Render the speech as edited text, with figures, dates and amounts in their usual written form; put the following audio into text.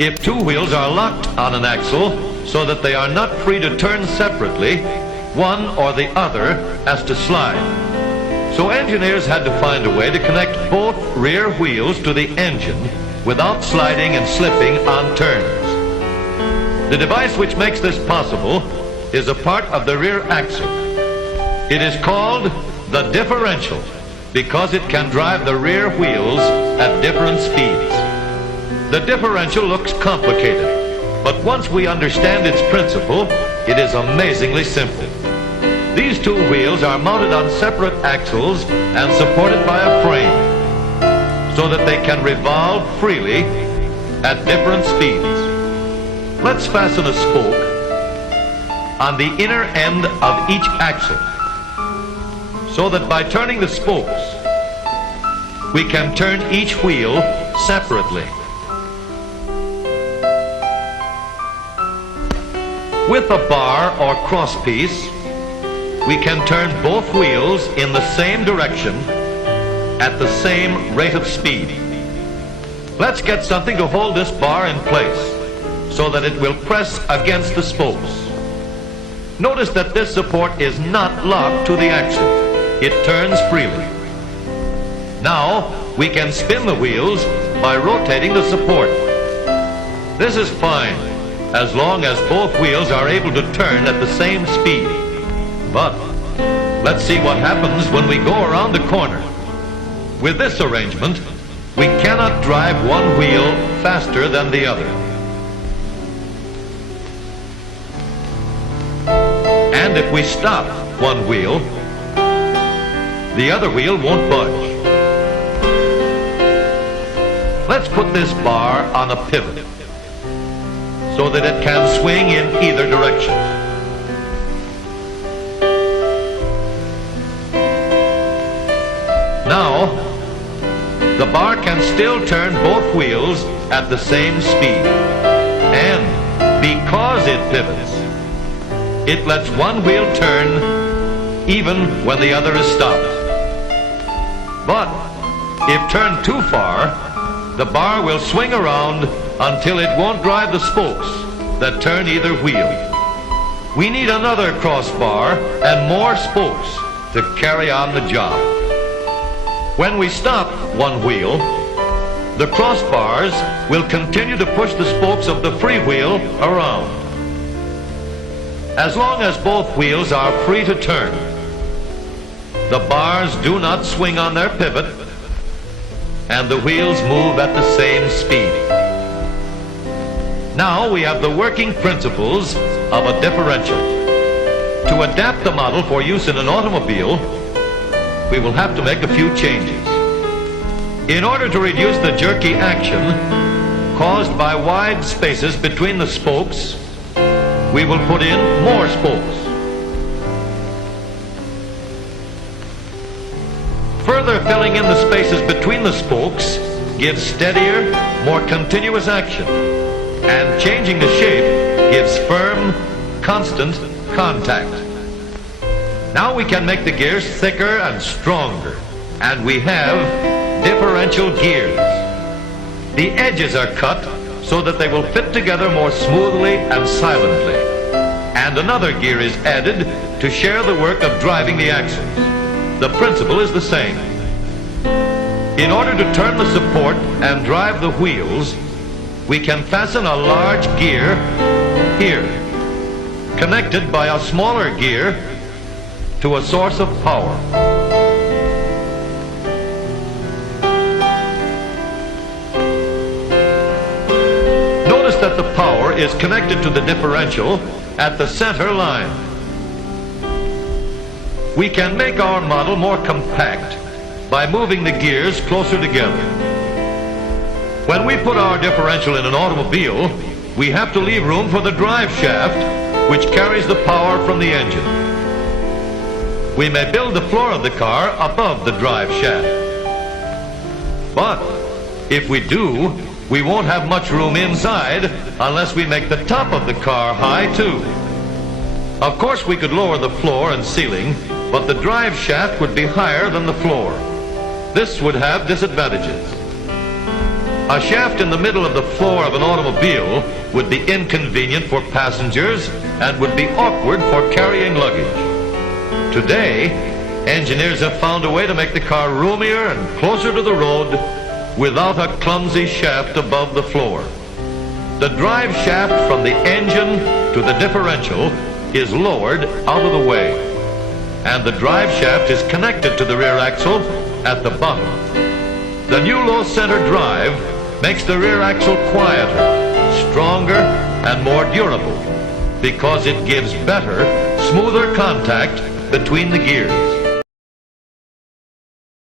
If two wheels are locked on an axle so that they are not free to turn separately, one or the other has to slide. So engineers had to find a way to connect both rear wheels to the engine without sliding and slipping on turns. The device which makes this possible is a part of the rear axle. It is called the differential because it can drive the rear wheels at different speeds. The differential looks complicated, but once we understand its principle, it is amazingly simple. These two wheels are mounted on separate axles and supported by a frame so that they can revolve freely at different speeds. Let's fasten a spoke on the inner end of each axle so that by turning the spokes, we can turn each wheel separately. With a bar or crosspiece, we can turn both wheels in the same direction at the same rate of speed. Let's get something to hold this bar in place so that it will press against the spokes. Notice that this support is not locked to the axle. It turns freely. Now we can spin the wheels by rotating the support. This is fine as long as both wheels are able to turn at the same speed. But let's see what happens when we go around the corner. With this arrangement, we cannot drive one wheel faster than the other. And if we stop one wheel, the other wheel won't budge. Let's put this bar on a pivot so that it can swing in either direction. Now, the bar can still turn both wheels at the same speed. And because it pivots, it lets one wheel turn even when the other is stopped. But if turned too far, the bar will swing around until it won't drive the spokes that turn either wheel. We need another crossbar and more spokes to carry on the job. When we stop one wheel, the crossbars will continue to push the spokes of the free wheel around. As long as both wheels are free to turn, the bars do not swing on their pivot and the wheels move at the same speed. Now we have the working principles of a differential. To adapt the model for use in an automobile, we will have to make a few changes. In order to reduce the jerky action caused by wide spaces between the spokes, we will put in more spokes. Further filling in the spaces between the spokes gives steadier, more continuous action, and changing the shape gives firm, constant contact. Now we can make the gears thicker and stronger, and we have differential gears. The edges are cut so that they will fit together more smoothly and silently, and another gear is added to share the work of driving the axles. The principle is the same. In order to turn the support and drive the wheels, we can fasten a large gear here, connected by a smaller gear to a source of power. Notice that the power is connected to the differential at the center line. We can make our model more compact by moving the gears closer together. When we put our differential in an automobile, we have to leave room for the drive shaft, which carries the power from the engine. We may build the floor of the car above the drive shaft. But if we do, we won't have much room inside unless we make the top of the car high too. Of course, we could lower the floor and ceiling, but the drive shaft would be higher than the floor. This would have disadvantages. A shaft in the middle of the floor of an automobile would be inconvenient for passengers and would be awkward for carrying luggage. Today, engineers have found a way to make the car roomier and closer to the road without a clumsy shaft above the floor. The drive shaft from the engine to the differential is lowered out of the way, and the drive shaft is connected to the rear axle at the bottom. The new low center drive makes the rear axle quieter, stronger, and more durable because it gives better, smoother contact between the gears.